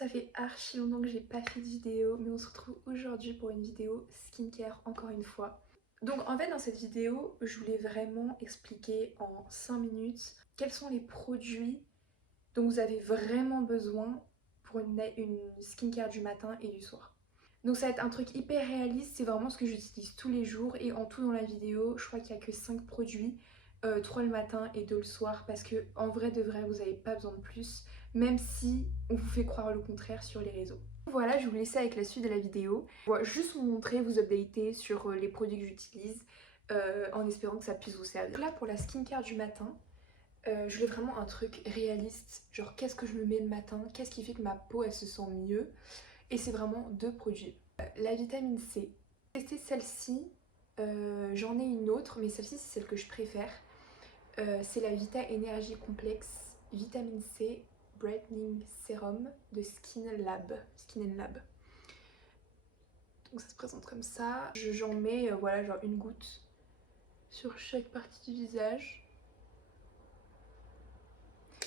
Ça fait archi longtemps que j'ai pas fait de vidéo, mais on se retrouve aujourd'hui pour une vidéo skincare encore une fois. Donc en fait dans cette vidéo, je voulais vraiment expliquer en 5 minutes quels sont les produits dont vous avez vraiment besoin pour une skincare du matin et du soir. Donc ça va être un truc hyper réaliste, c'est vraiment ce que j'utilise tous les jours et en tout dans la vidéo, je crois qu'il n'y a que 5 produits, 3 le matin et 2 le soir parce que en vrai de vrai vous n'avez pas besoin de plus, même si on vous fait croire le contraire sur les réseaux. Voilà, je vais vous laisser avec la suite de la vidéo. Je vais juste vous montrer, vous updater sur les produits que j'utilise en espérant que ça puisse vous servir. Donc là pour la skincare du matin, je voulais vraiment un truc réaliste, genre qu'est-ce que je me mets le matin, qu'est-ce qui fait que ma peau elle se sent mieux. Et c'est vraiment 2 produits. La vitamine C. J'ai testé celle-ci, j'en ai une autre, mais celle-ci c'est celle que je préfère. C'est la Vita Energy Complex Vitamine C Brightening Serum de Skin Lab. Donc ça se présente comme ça. J'en mets voilà, genre une goutte sur chaque partie du visage.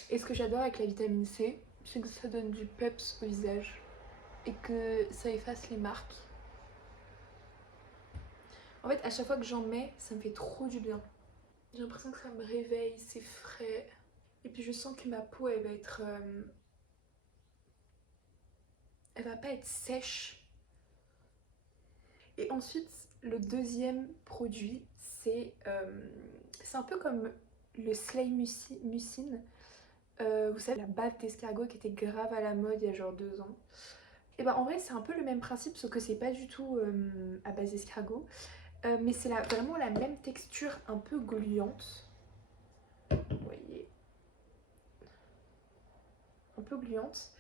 Et ce que j'adore avec la vitamine C, c'est que ça donne du peps au visage et que ça efface les marques. En fait, à chaque fois que j'en mets, ça me fait trop du bien. J'ai l'impression que ça me réveille, c'est frais. Et puis je sens que ma peau, elle va être... elle va pas être sèche. Et ensuite, le deuxième produit, c'est un peu comme le Slay Mucin. Vous savez, la bave d'escargot qui était grave à la mode il y a genre 2 ans. Et bah en vrai, c'est un peu le même principe, sauf que c'est pas du tout à base d'escargot. Mais c'est vraiment la même texture un peu gluante. Vous voyez, un peu gluante.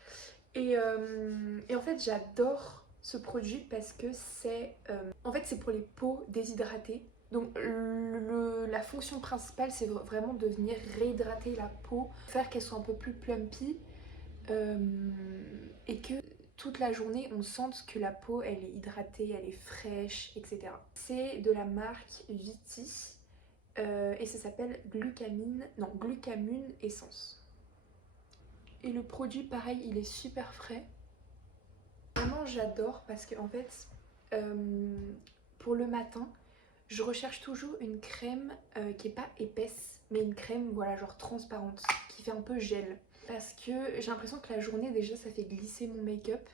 Et en fait j'adore ce produit parce que c'est en fait c'est pour les peaux déshydratées. Donc la fonction principale c'est vraiment de venir réhydrater la peau, faire qu'elle soit un peu plus plumpy et que toute la journée on sente que la peau elle est hydratée, elle est fraîche, etc. C'est de la marque Viti et ça s'appelle Glucamune Essence. Et le produit pareil il est super frais. Vraiment j'adore parce que en fait pour le matin je recherche toujours une crème qui est pas épaisse mais une crème voilà genre transparente qui fait un peu gel parce que j'ai l'impression que la journée déjà ça fait glisser mon make-up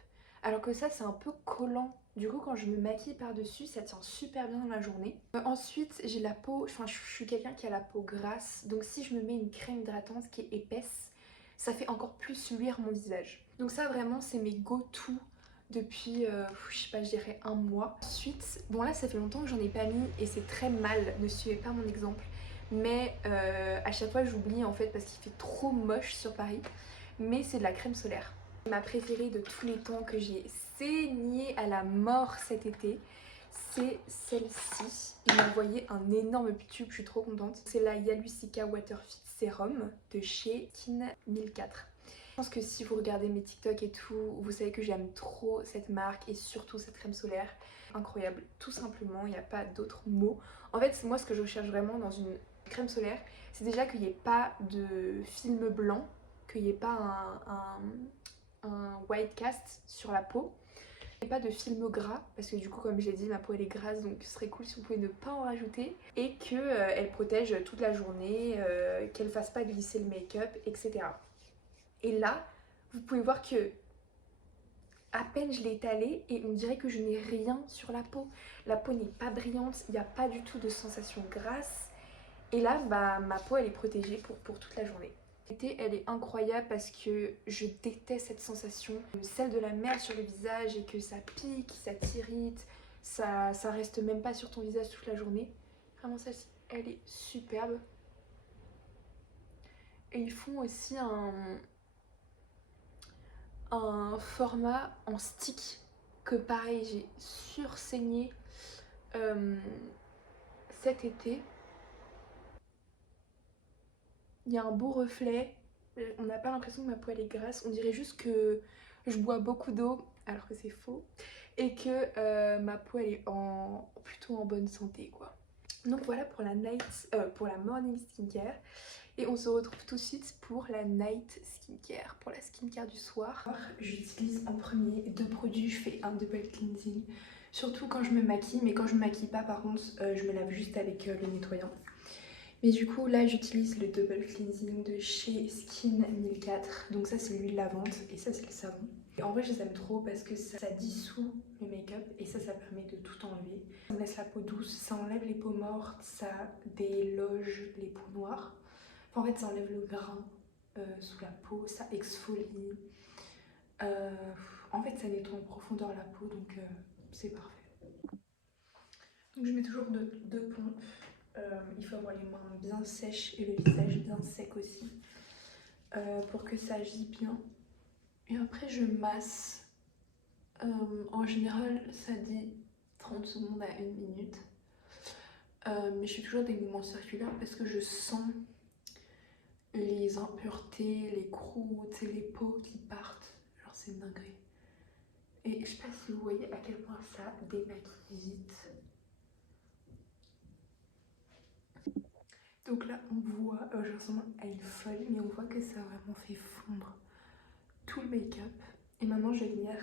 alors que ça c'est un peu collant, du coup quand je me maquille par dessus ça tient super bien dans la journée. Ensuite j'ai la peau, enfin je suis quelqu'un qui a la peau grasse donc si je me mets une crème hydratante qui est épaisse ça fait encore plus luire mon visage. Donc ça vraiment c'est mes go-to depuis, je sais pas, je dirais 1 mois. Ensuite, bon là ça fait longtemps que j'en ai pas mis et c'est très mal, ne suivez pas mon exemple. Mais à chaque fois j'oublie en fait parce qu'il fait trop moche sur Paris. Mais c'est de la crème solaire. Ma préférée de tous les temps que j'ai saignée à la mort cet été, c'est celle-ci. Il m'a envoyé un énorme tube, je suis trop contente. C'est la Yalusica Water Fit Serum de chez Skin 1004. Je pense que si vous regardez mes TikTok et tout, vous savez que j'aime trop cette marque et surtout cette crème solaire. Incroyable, tout simplement, il n'y a pas d'autres mots. En fait, moi ce que je recherche vraiment dans une crème solaire, c'est déjà qu'il n'y ait pas de film blanc, qu'il n'y ait pas un white cast sur la peau. Et pas de film gras parce que du coup comme j'ai dit ma peau elle est grasse donc ce serait cool si vous pouvez ne pas en rajouter et que elle protège toute la journée, qu'elle fasse pas glisser le make-up, etc. Et là vous pouvez voir que à peine je l'ai étalée et on dirait que je n'ai rien sur la peau. La peau n'est pas brillante, il n'y a pas du tout de sensation grasse et là bah ma peau elle est protégée pour toute la journée. Elle est incroyable parce que je déteste cette sensation, celle de la mer sur le visage et que ça pique, ça t'irrite, ça reste même pas sur ton visage toute la journée. Vraiment celle-ci, elle est superbe. Et ils font aussi un format en stick que pareil j'ai sursaigné cet été. Il y a un beau reflet, on n'a pas l'impression que ma peau elle est grasse, on dirait juste que je bois beaucoup d'eau alors que c'est faux et que ma peau elle est plutôt en bonne santé quoi. Donc voilà pour la morning skincare Et on se retrouve tout de suite pour la night skincare, pour la skincare du soir. J'utilise en premier 2 produits, je fais un double cleansing, surtout quand je me maquille, mais quand je me maquille pas par contre, je me lave juste avec le nettoyant. Mais du coup là j'utilise le double cleansing de chez Skin 1004, donc ça c'est l'huile lavande et ça c'est le savon. Et en vrai je les aime trop parce que ça dissout le make-up et ça permet de tout enlever. Ça me laisse la peau douce, ça enlève les peaux mortes, ça déloge les peaux noires. Enfin, en fait ça enlève le grain sous la peau, ça exfolie. En fait ça nettoie en profondeur la peau donc c'est parfait. Donc je mets toujours deux pompes. Il faut avoir les mains bien sèches et le visage bien sec aussi pour que ça agisse bien. Et après je masse. En général ça dit 30 secondes à 1 minute. Mais je fais toujours des mouvements circulaires parce que je sens les impuretés, les croûtes et les peaux qui partent. Genre c'est une dinguerie. Et je sais pas si vous voyez à quel point ça démaquille vite. Donc là on voit, je ressemble à une folle, mais on voit que ça a vraiment fait fondre tout le make-up. Et maintenant je vais venir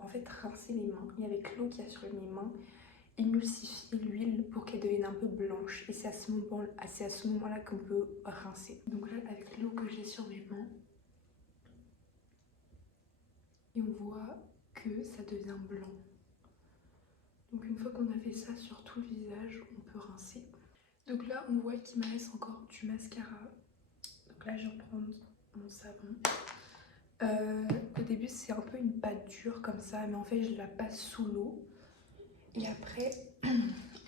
en fait rincer mes mains. Et avec l'eau qu'il y a sur mes mains, émulsifier l'huile pour qu'elle devienne un peu blanche. Et c'est à ce moment-là qu'on peut rincer. Donc là avec l'eau que j'ai sur mes mains, et on voit que ça devient blanc. Donc une fois qu'on a fait ça sur tout le visage, on peut rincer. Donc là on voit qu'il me reste encore du mascara. Donc là je vais reprendre mon savon. Au début c'est un peu une pâte dure comme ça, mais en fait je la passe sous l'eau. Et après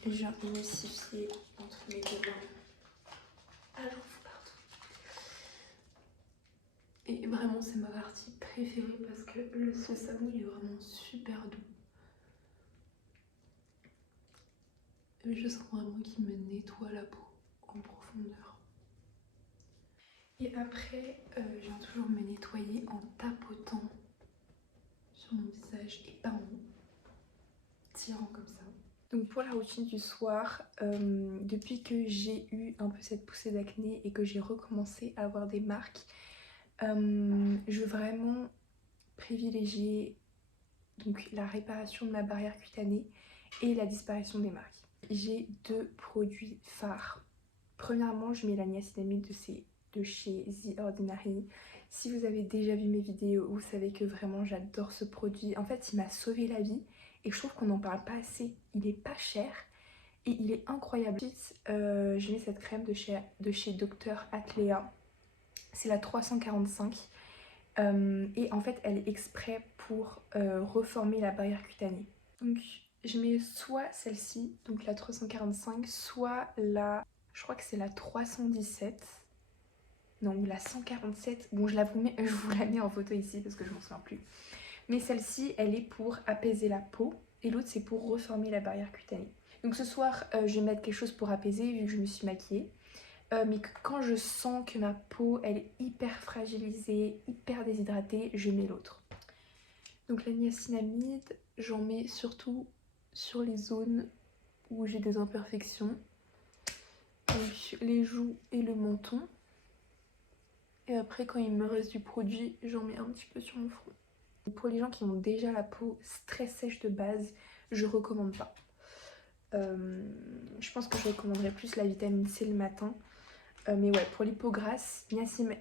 je viens émulsifier entre mes deux mains. Ah j'en fous partout. Et vraiment c'est ma partie préférée parce que ce savon il est vraiment super doux. Je sens vraiment qu'il me nettoie la peau en profondeur. Et après, je viens toujours me nettoyer en tapotant sur mon visage et pas en tirant comme ça. Donc pour la routine du soir, depuis que j'ai eu un peu cette poussée d'acné et que j'ai recommencé à avoir des marques, je veux vraiment privilégier donc la réparation de ma barrière cutanée et la disparition des marques. J'ai 2 produits phares. Premièrement, je mets la niacinamide de chez The Ordinary. Si vous avez déjà vu mes vidéos, vous savez que vraiment j'adore ce produit. En fait, il m'a sauvé la vie et je trouve qu'on n'en parle pas assez. Il est pas cher et il est incroyable. Ensuite, je mets cette crème de chez Dr. Atlea. C'est la 345. Et en fait, elle est exprès pour reformer la barrière cutanée. Donc, je mets soit celle-ci, donc la 345, soit je crois que c'est la 317. Non, ou la 147. Bon, je vous la mets en photo ici parce que je m'en souviens plus. Mais celle-ci, elle est pour apaiser la peau et l'autre, c'est pour reformer la barrière cutanée. Donc ce soir, je vais mettre quelque chose pour apaiser vu que je me suis maquillée. Mais quand je sens que ma peau, elle est hyper fragilisée, hyper déshydratée, je mets l'autre. Donc la niacinamide, j'en mets surtout sur les zones où j'ai des imperfections. Donc les joues et le menton. Et après, quand il me reste du produit, j'en mets un petit peu sur mon front. Pour les gens qui ont déjà la peau très sèche de base, je recommande pas. Je pense que je recommanderais plus la vitamine C le matin. Mais ouais, pour les peaux grasses,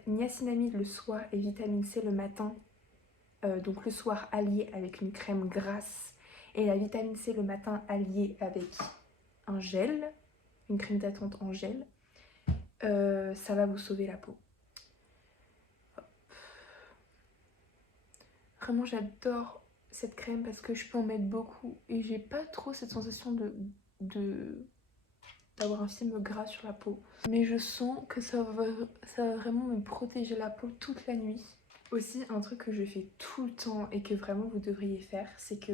niacinamide le soir et vitamine C le matin. Donc le soir allié avec une crème grasse. Et la vitamine C le matin alliée avec un gel, une crème hydratante en gel. Ça va vous sauver la peau. Vraiment j'adore cette crème parce que je peux en mettre beaucoup et j'ai pas trop cette sensation d'avoir un film gras sur la peau. Mais je sens que ça va vraiment me protéger la peau toute la nuit. Aussi un truc que je fais tout le temps et que vraiment vous devriez faire, c'est que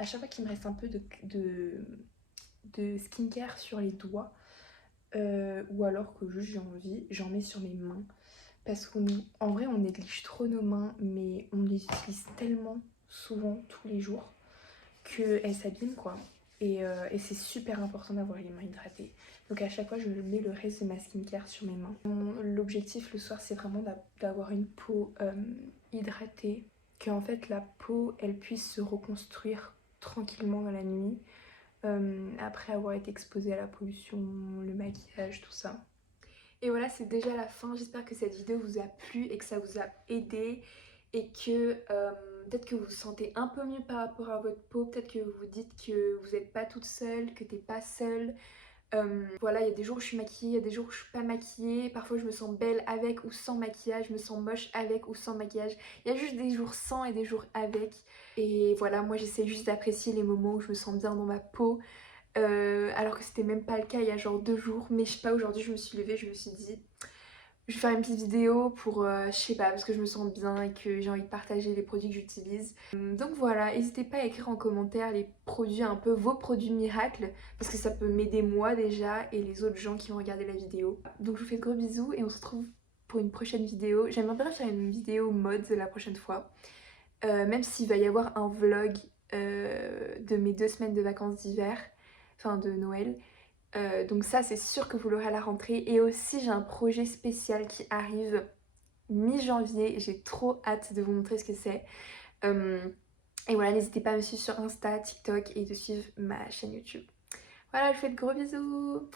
à chaque fois qu'il me reste un peu de skincare sur les doigts ou alors que juste j'ai envie, j'en mets sur mes mains. Parce qu'en vrai, on néglige trop nos mains, mais on les utilise tellement souvent, tous les jours, qu'elles s'abîment, quoi. et c'est super important d'avoir les mains hydratées. Donc à chaque fois je mets le reste de ma skincare sur mes mains. L'objectif le soir c'est vraiment d'avoir une peau hydratée, que en fait la peau elle puisse se reconstruire tranquillement dans la nuit après avoir été exposée à la pollution, le maquillage, tout ça. Et voilà, c'est déjà la fin. J'espère que cette vidéo vous a plu et que ça vous a aidé et que peut-être que vous vous sentez un peu mieux par rapport à votre peau, peut-être que vous vous dites que vous n'êtes pas toute seule, que t'es pas seule. Voilà, il y a des jours où je suis maquillée, il y a des jours où je suis pas maquillée, parfois je me sens belle avec ou sans maquillage, je me sens moche avec ou sans maquillage. Il y a juste des jours sans et des jours avec. Et voilà, moi j'essaie juste d'apprécier les moments où je me sens bien dans ma peau. Alors que c'était même pas le cas il y a genre 2 jours, mais je sais pas, aujourd'hui je me suis levée, je me suis dit je vais faire une petite vidéo pour, je sais pas, parce que je me sens bien et que j'ai envie de partager les produits que j'utilise. Donc voilà, n'hésitez pas à écrire en commentaire les produits, un peu vos produits miracles, parce que ça peut m'aider moi déjà et les autres gens qui vont regarder la vidéo. Donc je vous fais de gros bisous et on se retrouve pour une prochaine vidéo. J'aimerais bien faire une vidéo mode la prochaine fois, même s'il va y avoir un vlog de mes 2 semaines de vacances d'hiver, enfin de Noël. Donc ça c'est sûr que vous l'aurez à la rentrée. Et aussi j'ai un projet spécial qui arrive mi-janvier. J'ai trop hâte de vous montrer ce que c'est. Et voilà, n'hésitez pas à me suivre sur Insta, TikTok et de suivre ma chaîne YouTube. Voilà, je vous fais de gros bisous.